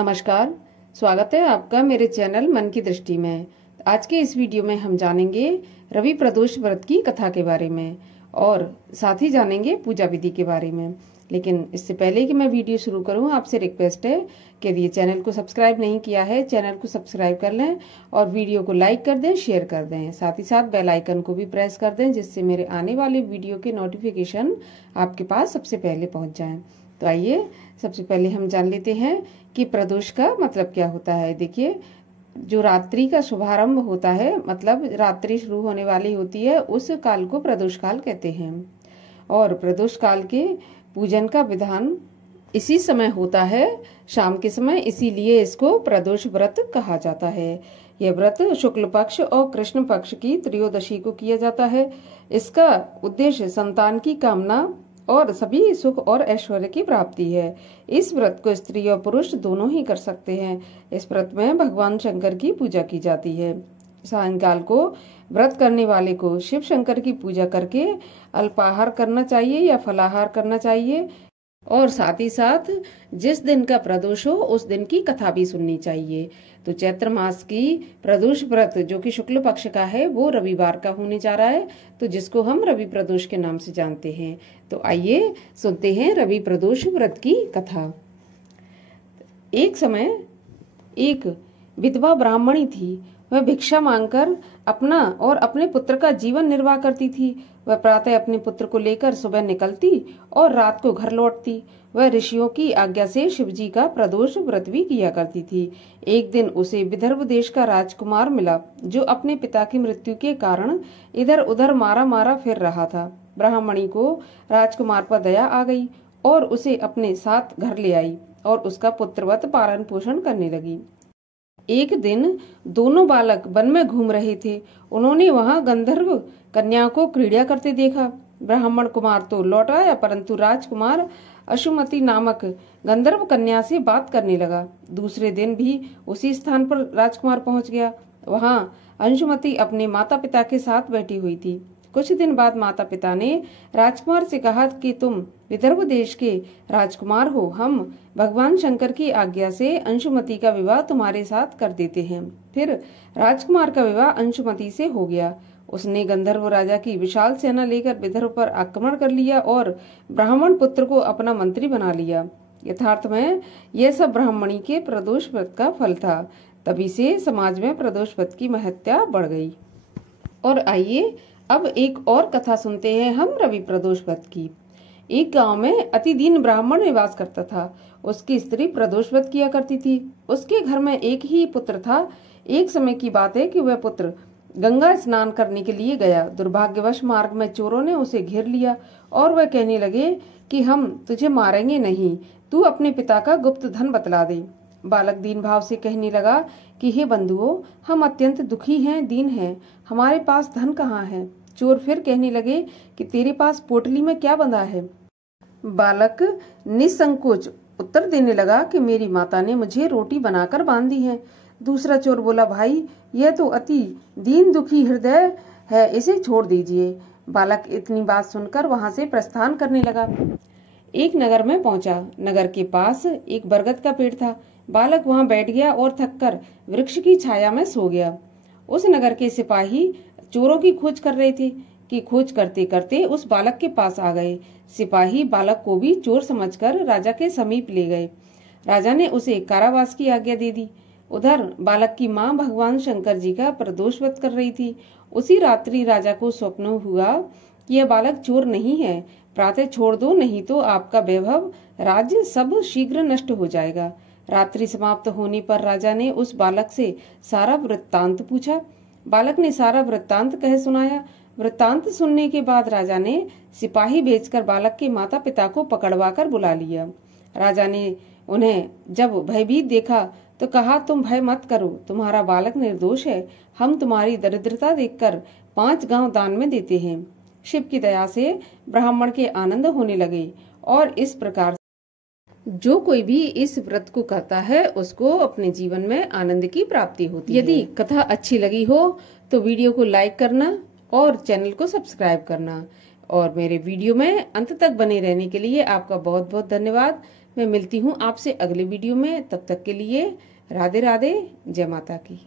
नमस्कार, स्वागत है आपका मेरे चैनल मन की दृष्टि में। आज के इस वीडियो में हम जानेंगे रवि प्रदोष व्रत की कथा के बारे में और साथ ही जानेंगे पूजा विधि के बारे में। लेकिन इससे पहले कि मैं वीडियो शुरू करूं, आपसे रिक्वेस्ट है कि यदि चैनल को सब्सक्राइब नहीं किया है, चैनल को सब्सक्राइब कर लें और वीडियो को लाइक कर दें, शेयर कर दें। साथ ही साथ बेल आइकन को भी प्रेस कर दें, जिससे मेरे आने वाले वीडियो के नोटिफिकेशन आपके पास सबसे पहले पहुंच जाएं। तो आइए सबसे पहले हम जान लेते हैं कि प्रदोष का मतलब क्या होता है। देखिए, जो रात्रि का शुभारंभ होता है, मतलब रात्रि शुरू होने वाली होती है, उस काल को प्रदोष काल कहते हैं। और प्रदोष काल के पूजन का विधान इसी समय होता है, शाम के समय, इसीलिए इसको प्रदोष व्रत कहा जाता है। यह व्रत शुक्ल पक्ष और कृष्ण पक्ष की त्रयोदशी को किया जाता है। इसका उद्देश्य संतान की कामना और सभी सुख और ऐश्वर्य की प्राप्ति है। इस व्रत को स्त्री और पुरुष दोनों ही कर सकते हैं। इस व्रत में भगवान शंकर की पूजा की जाती है। सायंकाल को व्रत करने वाले को शिव शंकर की पूजा करके अल्पाहार करना चाहिए या फलाहार करना चाहिए, और साथ ही साथ जिस दिन का प्रदोष हो उस दिन की कथा भी सुननी चाहिए। तो चैत्र मास की प्रदोष व्रत जो कि शुक्ल पक्ष का है, वो रविवार का होने जा रहा है, तो जिसको हम रवि प्रदोष के नाम से जानते हैं। तो आइए सुनते हैं रवि प्रदोष व्रत की कथा। एक समय एक विधवा ब्राह्मणी थी। वह भिक्षा मांगकर अपना और अपने पुत्र का जीवन निर्वाह करती थी। वह प्रातः अपने पुत्र को लेकर सुबह निकलती और रात को घर लौटती। वह ऋषियों की आज्ञा से शिवजी का प्रदोष व्रत भी किया करती थी। एक दिन उसे विदर्भ देश का राजकुमार मिला, जो अपने पिता की मृत्यु के कारण इधर उधर मारा मारा फिर रहा था। ब्राह्मणी को राजकुमार पर दया आ गई और उसे अपने साथ घर ले आई और उसका पुत्रवत पालन पोषण करने लगी। एक दिन दोनों बालक वन में घूम रहे थे। उन्होंने वहां गंधर्व कन्या को क्रीड़ा करते देखा। ब्राह्मण कुमार तो लौट आया, परंतु राजकुमार अशुमति नामक गंधर्व कन्या से बात करने लगा। दूसरे दिन भी उसी स्थान पर राजकुमार पहुंच गया। वहां अंशुमति अपने माता पिता के साथ बैठी हुई थी। कुछ दिन बाद माता पिता ने राजकुमार से कहा कि तुम विदर्भ देश के राजकुमार हो, हम भगवान शंकर की आज्ञा से अंशुमति का विवाह तुम्हारे साथ कर देते हैं। फिर राजकुमार का विवाह अंशुमति से हो गया। उसने गंधर्व राजा की विशाल सेना लेकर विदर्भ पर आक्रमण कर लिया और ब्राह्मण पुत्र को अपना मंत्री बना लिया। यथार्थ में यह सब ब्राह्मणी के प्रदोष व्रत का फल था। तभी से समाज में प्रदोष व्रत की महत्ता बढ़ गई। और आइए अब एक और कथा सुनते हैं हम रवि प्रदोष व्रत की। एक गांव में अति दीन ब्राह्मण निवास करता था। उसकी स्त्री प्रदोष व्रत किया करती थी। उसके घर में एक ही पुत्र था। एक समय की बात है कि वह पुत्र गंगा स्नान करने के लिए गया। दुर्भाग्यवश मार्ग में चोरों ने उसे घेर लिया और वह कहने लगे कि हम तुझे मारेंगे नहीं, तू अपने पिता का गुप्त धन बतला दे। बालक दीन भाव से कहने लगा कि हे बंधुओं, हम अत्यंत दुखी हैं, दीन हैं, हमारे पास धन कहाँ है। चोर फिर कहने लगे कि तेरे पास पोटली में क्या बंधा है। बालक निसंकोच उत्तर देने लगा कि मेरी माता ने मुझे रोटी बनाकर बांधी है। दूसरा चोर बोला, भाई यह तो अति दीन दुखी हृदय है, इसे छोड़ दीजिए। बालक इतनी बात सुनकर वहां से प्रस्थान करने लगा। एक नगर में पहुंचा। नगर के पास एक बरगद का पेड़ था। बालक वहां बैठ गया और थककर वृक्ष की छाया में सो गया। उस नगर के सिपाही चोरों की खोज कर रहे थे कि खोज करते करते उस बालक के पास आ गए। सिपाही बालक को भी चोर समझकर राजा के समीप ले गए। राजा ने उसे कारावास की आज्ञा दे दी। उधर बालक की मां भगवान शंकर जी का प्रदोष व्रत कर रही थी। उसी रात्रि राजा को स्वप्न हुआ कि यह बालक चोर नहीं है, प्रातः छोड़ दो, नहीं तो आपका वैभव राज्य सब शीघ्र नष्ट हो जाएगा। रात्रि समाप्त होने पर राजा ने उस बालक से सारा वृत्तांत पूछा। बालक ने सारा वृत्तांत कह सुनाया। वृत्तांत सुनने के बाद राजा ने सिपाही भेजकर बालक के माता पिता को पकड़वा कर बुला लिया। राजा ने उन्हें जब भयभीत देखा तो कहा, तुम भय मत करो, तुम्हारा बालक निर्दोष है। हम तुम्हारी दरिद्रता देखकर 5 गांव दान में देते हैं। शिव की दया से ब्राह्मण के आनंद होने लगे और इस प्रकार जो कोई भी इस व्रत को करता है उसको अपने जीवन में आनंद की प्राप्ति होती है। यदि कथा अच्छी लगी हो तो वीडियो को लाइक करना और चैनल को सब्सक्राइब करना, और मेरे वीडियो में अंत तक बने रहने के लिए आपका बहुत बहुत धन्यवाद। मैं मिलती हूँ आपसे अगले वीडियो में। तब तक के लिए राधे राधे, जय माता की।